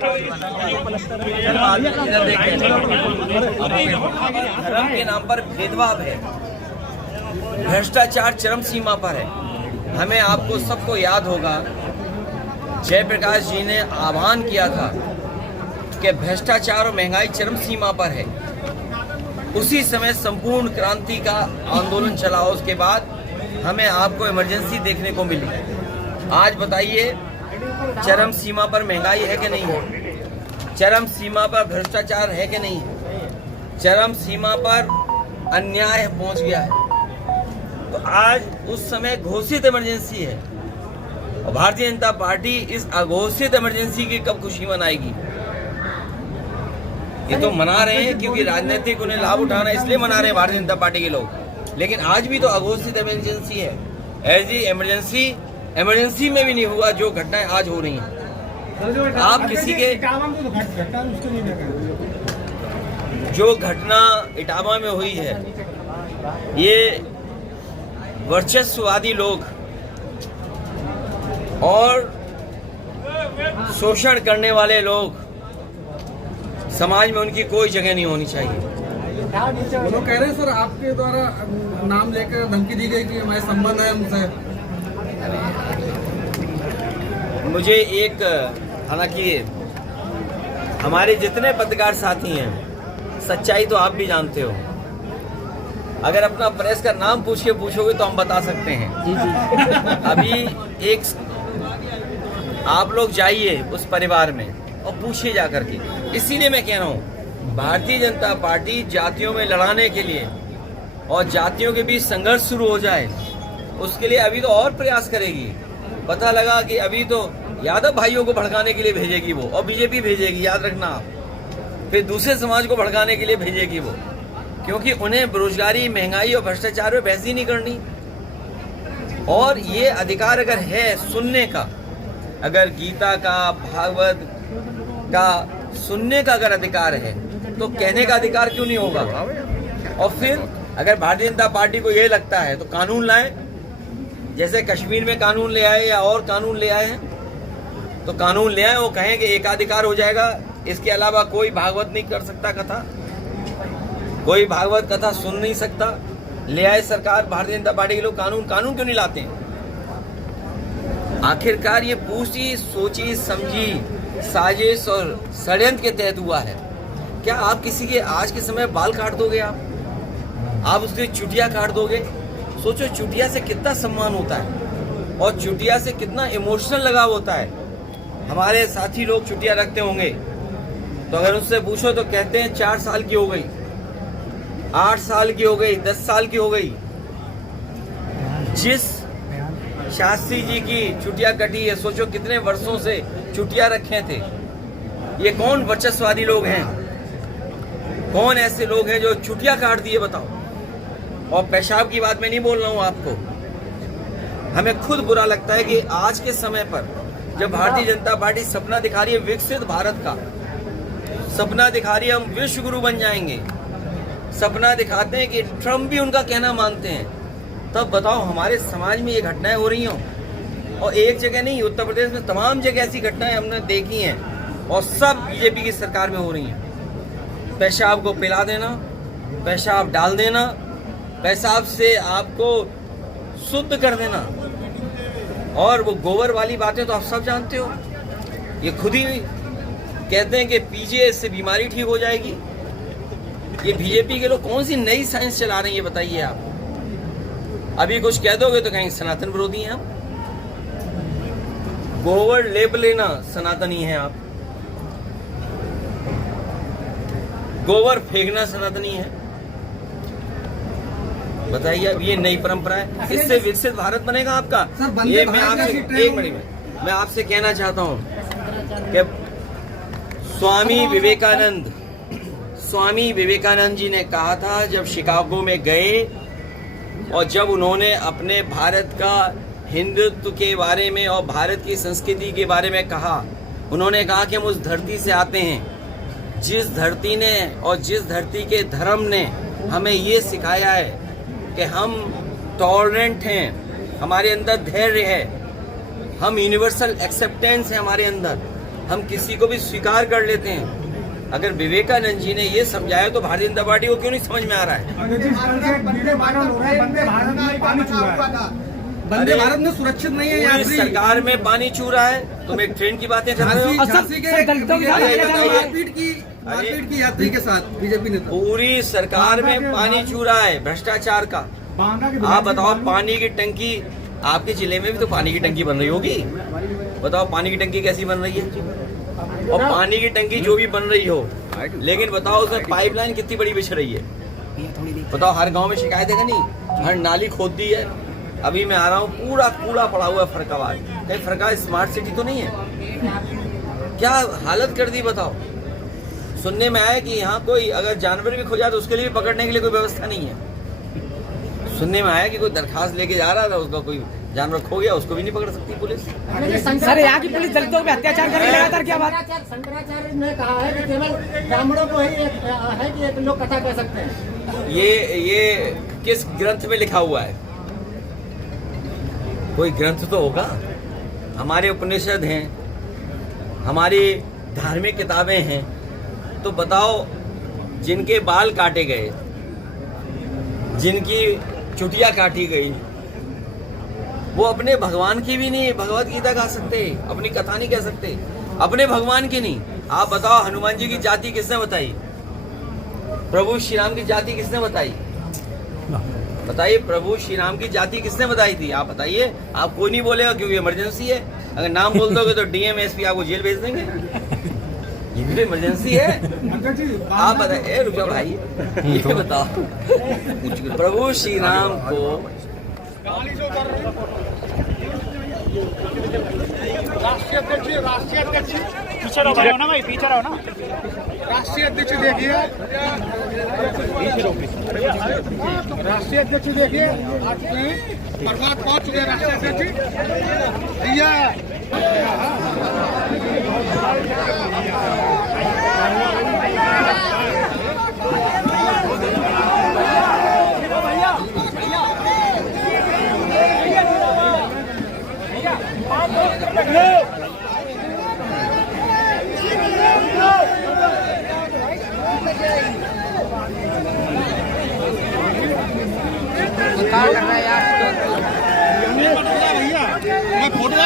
धर्म के नाम पर भेदभाव है, भ्रष्टाचार चरम सीमा पर है। हमें आपको सबको याद होगा जयप्रकाश जी ने आह्वान किया था कि भ्रष्टाचार और महंगाई चरम सीमा पर है। उसी समय संपूर्ण क्रांति का आंदोलन चला, उसके बाद हमें आपको इमरजेंसी देखने को मिली। आज बताइए चरम सीमा पर महंगाई है कि नहीं है? चरम सीमा पर भ्रष्टाचार है कि नहीं है? चरम सीमा पर अन्याय पहुंच गया है। तो आज उस समय घोषित इमरजेंसी है और भारतीय जनता पार्टी इस अघोषित इमरजेंसी की कब खुशी मनाएगी? ये तो मना रहे हैं क्योंकि राजनीतिक उन्हें लाभ उठाना, इसलिए मना रहे हैं भारतीय जनता पार्टी के लोग। लेकिन आज भी तो अघोषित इमरजेंसी है। ऐसी इमरजेंसी में भी नहीं हुआ जो घटनाएं आज हो रही हैं। आप किसी के जो घटना इटावा में हुई है, ये वर्चस्ववादी लोग और शोषण करने वाले लोग, समाज में उनकी कोई जगह नहीं होनी चाहिए। वो लोग कह रहे हैं सर आपके द्वारा नाम लेकर धमकी दी गई कि हमारे संबंध है उनसे। मुझे एक, हालांकि हमारे जितने पत्रकार साथी हैं, सच्चाई तो आप भी जानते हो। अगर अपना प्रेस का नाम पूछोगे तो हम बता सकते हैं। अभी एक आप लोग जाइए उस परिवार में और पूछिए जा करके। इसीलिए मैं कह रहा हूँ भारतीय जनता पार्टी जातियों में लड़ाने के लिए और जातियों के बीच संघर्ष शुरू हो जाए, उसके लिए अभी तो और प्रयास करेगी। पता लगा कि अभी तो यादव भाइयों को भड़काने के लिए भेजेगी वो, और बीजेपी भेजेगी, याद रखना आप। फिर दूसरे समाज को भड़काने के लिए भेजेगी वो, क्योंकि उन्हें बेरोजगारी, महंगाई और भ्रष्टाचार में बहस ही नहीं करनी। और ये अधिकार अगर है सुनने का, अगर गीता का, भागवत का सुनने का अगर अधिकार है, तो कहने का अधिकार क्यों नहीं होगा? और फिर अगर भारतीय जनता पार्टी को ये लगता है तो कानून लाए, जैसे कश्मीर में कानून ले आए या और कानून ले आए हैं, तो कानून ले आए। वो कहें कि एकाधिकार हो जाएगा, इसके अलावा कोई भागवत नहीं कर सकता कथा, कोई भागवत कथा सुन नहीं सकता। ले आए सरकार, भारतीय जनता पार्टी के लोग कानून क्यों नहीं लाते हैं? आखिरकार ये पूछी सोची समझी साजिश और षड्यंत्र के तहत हुआ है। क्या आप किसी के आज के समय बाल काट दोगे? आप उसकी चुटिया काट दोगे? सोचो चुटिया से कितना सम्मान होता है और चुटिया से कितना इमोशनल लगाव होता है। हमारे साथी लोग चुटिया रखते होंगे, तो अगर उससे पूछो तो कहते हैं 4 साल की हो गई, 8 साल की हो गई, 10 साल की हो गई। जिस शास्त्री जी की चुटिया कटी है, सोचो कितने वर्षों से चुटिया रखे थे। ये कौन वर्चस्ववादी लोग हैं? कौन ऐसे लोग हैं जो चुटिया काट दिए? बताओ। और पेशाब की बात मैं नहीं बोल रहा हूं आपको। हमें खुद बुरा लगता है कि आज के समय पर जब भारतीय जनता पार्टी सपना दिखा रही है विकसित भारत का, सपना दिखा रही है हम विश्व गुरु बन जाएंगे, सपना दिखाते हैं कि ट्रम्प भी उनका कहना मानते हैं, तब बताओ हमारे समाज में ये घटनाएं हो रही हों। और एक जगह नहीं, उत्तर प्रदेश में तमाम जगह ऐसी घटनाएं हमने देखी हैं और सब बीजेपी की सरकार में हो रही हैं। पेशाब को पिला देना, पेशाब डाल देना, पेशाब से आपको शुद्ध कर देना, और वो गोबर वाली बातें तो आप सब जानते हो। ये खुद ही कहते हैं कि पीजिए इससे बीमारी ठीक हो जाएगी। ये बीजेपी के लोग कौन सी नई साइंस चला रहे हैं ये बताइए आप। अभी कुछ कह दोगे तो कहेंगे सनातन विरोधी हैं आप। गोबर लेप लेना सनातनी है आप, गोबर फेंकना सनातनी है। बताइए अब ये नई परंपरा है, इससे विकसित भारत बनेगा आपका? ये मैं आपसे एक मिनट में मैं आपसे कहना चाहता हूं कि स्वामी विवेकानंद जी ने कहा था, जब शिकागो में गए और जब उन्होंने अपने भारत का हिंदुत्व के बारे में और भारत की संस्कृति के बारे में कहा, उन्होंने कहा कि हम उस धरती से आते हैं जिस धरती ने और जिस धरती के धर्म ने हमें ये सिखाया है कि हम टॉलरेंट हैं, हमारे अंदर धैर्य है, हम यूनिवर्सल एक्सेप्टेंस है हमारे अंदर, हम किसी को भी स्वीकार कर लेते हैं। अगर विवेकानंद जी ने ये समझाया तो भारतीय जनता पार्टी को क्यों नहीं समझ में आ रहा है? वंदे भारत में सुरक्षित नहीं है पूरी यात्री। सरकार में पानी चू रहा है, तुम एक ट्रेन की बातें कर रहे हो। झांसी के मारपीट की यात्री के साथ बीजेपी ने पूरी सरकार में पानी चू रहा है भ्रष्टाचार का। आप बताओ, पानी की टंकी आपके जिले में भी तो पानी की टंकी बन रही होगी। बताओ पानी की टंकी कैसी बन रही है? और पानी की टंकी जो भी बन रही हो, लेकिन बताओ उसमें पाइपलाइन कितनी बड़ी बिछ रही है। बताओ हर गांव में शिकायत है कि नहीं? हर नाली खोद दी है। अभी मैं आ रहा हूँ, पूरा कूड़ा पड़ा हुआ है फरकाबाद। कहीं फरका स्मार्ट सिटी तो नहीं है? क्या हालत कर दी बताओ। सुनने में आया कि यहाँ कोई अगर जानवर भी खो जाए तो उसके लिए भी पकड़ने के लिए कोई व्यवस्था नहीं है। सुनने में आया कि कोई दरखास्त लेके जा रहा था, उसका कोई जानवर खो गया, उसको भी नहीं पकड़ सकती पुलिस। सर यहाँ की पुलिस दलितों पे अत्याचार कर रही है लगातार, क्या बात? शंकराचार्य ने कहा है कि केवल ब्राह्मणों को ही है कि एक लोग कथा कह सकते हैं। ये किस ग्रंथ में लिखा हुआ है? कोई ग्रंथ तो होगा। हमारे उपनिषद हैं, हमारी धार्मिक किताबें हैं। तो बताओ, जिनके बाल काटे गए, जिनकी चुटिया काटी गई, वो अपने भगवान की भी नहीं भगवत गीता गा सकते, अपनी कथा नहीं कह सकते, अपने भगवान की नहीं। आप बताओ, हनुमान जी की जाति किसने बताई? प्रभु श्री राम की जाति किसने बताई? बताइए, प्रभु श्री राम की जाति किसने बताई थी? आप बताइए। आप कोई नहीं बोलेगा क्योंकि इमरजेंसी है। अगर नाम बोल दोगे तो डीएम एसपी आपको जेल भेज देंगे। ये भी तो इमरजेंसी है। आप बताइए, रुको भाई, ये बताओ, प्रभु श्री राम को राष्ट्रीय अध्यक्ष पीछे रहो ना भाई, पीछे रहो ना। राष्ट्रीय अध्यक्ष देखिए, राष्ट्रीय अध्यक्ष देखिए, बर्बाद पहुंच चुके राष्ट्रीय अध्यक्ष भैया। भैया मैं फोटो